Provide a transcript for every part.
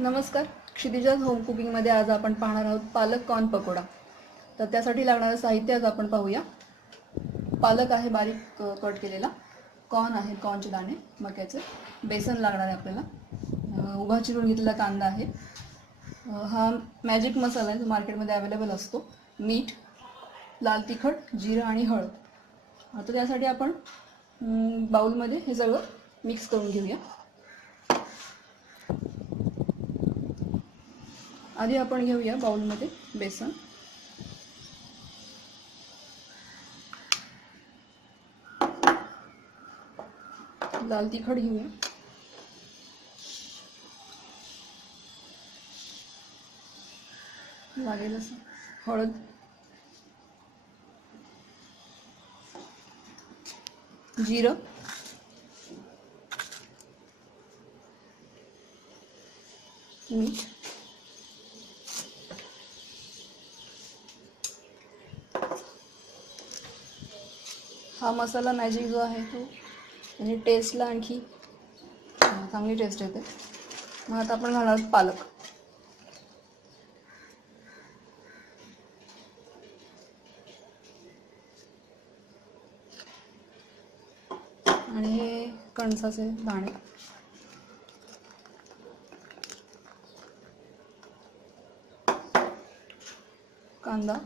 नमस्कार. क्षितिजाज होम कुकिंगमध्ये आज आपण पाहणार आहोत पालक कॉर्न पकोडा. तर त्यासाठी लागणारं साहित्य आज आपण पाहूया. पालक आहे बारीक कट केलेला, कॉर्न आहे कॉर्नचे दाणे मक्याचे, बेसन लागणार आहे आपल्याला, उभा चिरून घेतलेला कांदा आहे, हा मॅजिक मसाला आहे जो मार्केटमध्ये अवेलेबल असतो, मीठ, लाल तिखट, जिरं आणि हळद. तर त्यासाठी आपण बाउलमध्ये हे सगळं मिक्स करून घेऊया. आधी आपण घेऊया बाउलमध्ये बेसन, लाल तिखट घेऊया, लागेल असं हळद, जिरं, मीठ, हा मसाला मॅजिक जो आहे तो म्हणजे टेस्टला आणखी चांगली टेस्ट येते. मग आता आपण घालणार आहोत पालक. आणि हे कणसाचे दाणे, कांदा,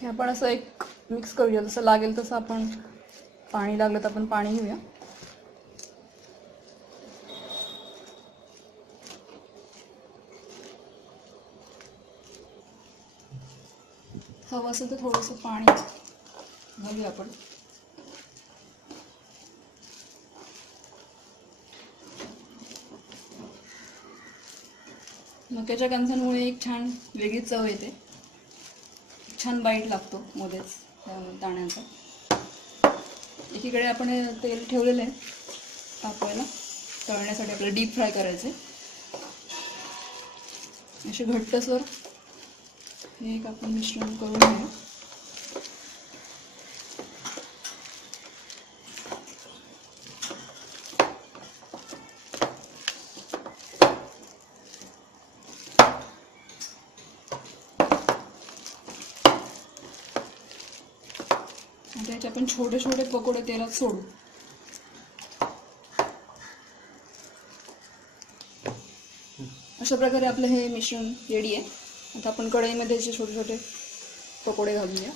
हे आपण असं एक मिक्स करूया. जसं लागेल तसं आपण पाणी लागलं तर आपण पाणी घेऊया. हवं असेल तर थोडंसं पाणी घालूया आपण. मक्याच्या कणसांमुळे एक छान वेगळी चव येते, छान बाईट लागतो मध्येच दाण्याचा. एकीकडे आपण तेल ठेवलेलं आहे तापवायला, तळण्यासाठी आपल्याला डीप फ्राय करायचे. असे घट्टसर हे एक आपण मिश्रण करून घेऊ. त्याचे आपण छोटे छोटे पकोडे तेलात सोडू. अशा प्रकारे आपलं हे मिश्रण रेडी आहे. आता आपण कढईमध्ये असे छोटे छोटे पकोडे घालूया.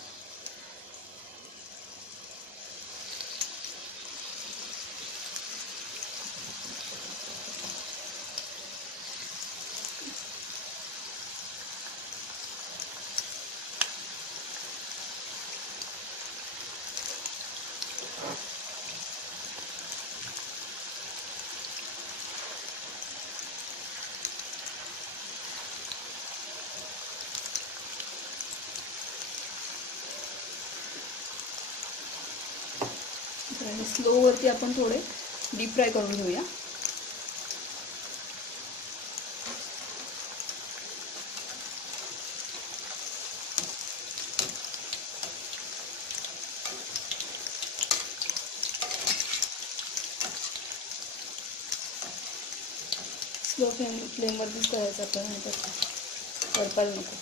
स्लो वरती आपण थोडे डीप फ्राय करून घेऊया. स्लो फ्लेमवरतीच करायचं आपल्याला, नाही तर करपायला नको.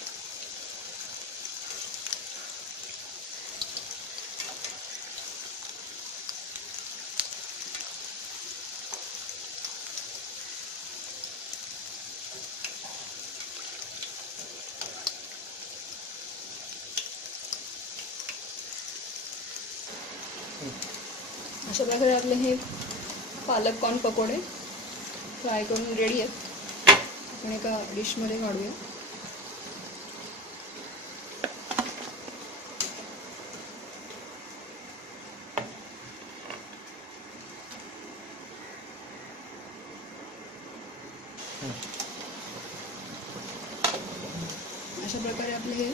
अशा प्रकारे आपले हे पालक कॉर्न पकोडे फ्राय करून रेडी आहेत. आपण एका डिशमध्ये काढूया. अशा प्रकारे आपले हे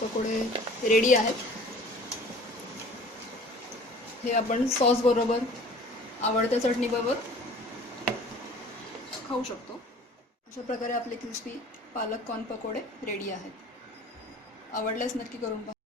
पकोडे रेडी आहेत. हे आपण सॉस बरोबर, आवडत्या चटणी बरोबर खाऊ शकतो. अशा प्रकारे आपले क्रिस्पी पालक कॉर्न पकोडे रेडी आहेत. आवडल्यास नक्की करून पहा.